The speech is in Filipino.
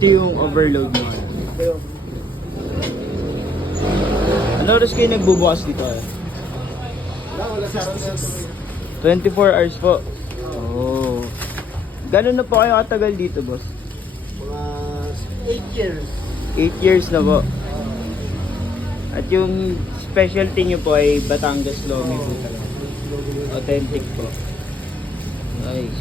Ito yung overload mo. Ano oras kayo nagbubukas dito? Wala sa araw 24 hours po. Oh. Gano'n na po kayo katagal dito, boss? mga 8 years. 8 years na po. At yung specialty nyo po ay Batangas Lomi po talaga. Authentic po. Nice.